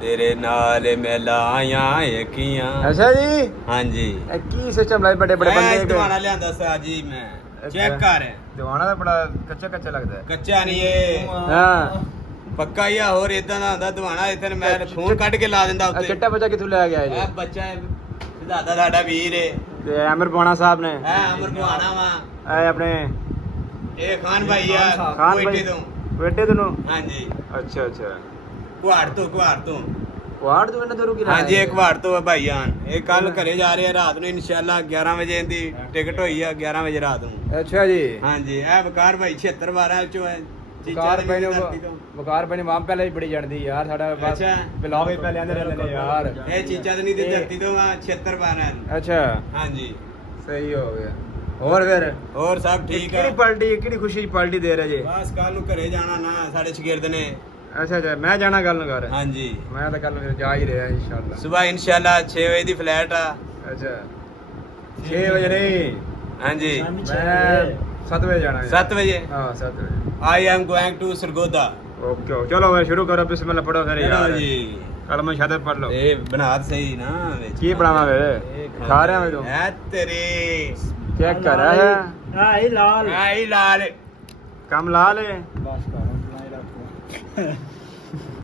तेरे नाल मैं लाया यकीयां। अच्छा जी हाँ जी की सिस्टम लाए बड़े बड़े बंदे दीवाना लियांदा सा जी मैं चेक कर दीवाना तो बड़ा कच्चा कच्चा लगता है कच्चा नहीं है हाँ पक्का ही आ होर इदां दा हुंदा दीवाना इधर मैं खून ਕੱਢ ਕੇ ਲਾ ਦਿੰਦਾ ਉੱਤੇ चिट्टा बच्चा किथों ले गया ਇਹ जी ਬੱਚਾ ਸਿਧਾਦਾ ਸਾਡਾ ਵੀਰ ਹੈ ते अमर बाणा साहब ने ਹੈ ਅਮਰ ਦਵਾਨਾ ਵਾ ए अपने ਇਹ ਖਾਨ ਭਾਈ ਆ खान ਕੋਇਟੇ भाई ਤੋਂ बेटे दोनों ਹਾਂਜੀ अच्छा अच्छा ਕੁਹਾੜ ਤੋਂ वार्ड तो इन्हें दूर की ਹਾਂਜੀ ਇੱਕ ਕੁਹਾੜ ਤੋਂ ਆ ਭਾਈਆਨ ਇਹ ਕੱਲ ਘਰੇ ਜਾ ਰਹੇ ਆ ਰਾਤ ਨੂੰ ਇਨਸ਼ਾਅੱਲਾ 11 ਵਜੇ ਦੀ ਟਿਕਟ ਹੋਈ ਆ 11 ਵਜੇ ਰਾਤ ਨੂੰ अच्छा जी ਹਾਂਜੀ ਇਹ ਵਕਾਰ ਭਾਈ 76 12 ਚੋਂ ਹੈ वकार भाई ने वकार भाई ने वहां पहले ही बड़ी जड़दी यार साडा बस अच्छा। ब्लॉग ही पहले आंदे रहंदे ने यार ਇਹ ਚੀਜ਼ਾਂ ਦੀ ਇਹ- ਧਰਤੀ ਤੋਂ ਆ 76 12 अच्छा ਹਾਂਜੀ सही हो गया और फिर ਹੋਰ ਸਭ ਠੀਕ ਆ ਕਿਹੜੀ ਪਾਰਟੀ ਕਿਹੜੀ ਖੁਸ਼ੀ ਪਾਰਟੀ ਦੇ ਰਹੇ ਜੀ ਬਸ ਕੱਲ ਨੂੰ ਘਰੇ ਜਾਣਾ ਨਾ ਸਾਡੇ ਸ਼ਗਿਰਦ ਨੇ ਅੱਛਾ ਅੱਛਾ ਮੈਂ ਜਾਣਾ ਕੱਲ ਨੂੰ ਘਰ ਹਾਂਜੀ ਮੈਂ ਤਾਂ ਕੱਲ ਨੂੰ ਫਿਰ ਜਾ ਹੀ ਰਿਹਾ ਇਨਸ਼ਾਅੱਲਾ ਸਵੇਰ ਇਨਸ਼ਾਅੱਲਾ 6 ਵਜੇ ਦੀ ਫਲਾਈਟ ਆ ਅੱਛਾ 6 ਵਜੇ ਨਹੀਂ ਹਾਂਜੀ ਮੈਂ 7 ਵਜੇ ਜਾਣਾ ਹੈ 7 ਵਜੇ ਹਾਂ 7 ਵਜੇ I am going to Sargodha okay चलो मैं शुरू करो बिस्मिल्लाह पढ़ो फिर यार ਜੀ कलमा शहादत पढ़ लो ਇਹ ਬਣਾਤ ਸਹੀ ਨਾ ਵਿੱਚ की बनावा मेरे खा रहे हैं मैं तो ਐ ਤੇਰੇ चेक कर रहा है ਆਈ ਲਾਲ कम लाल है बस कर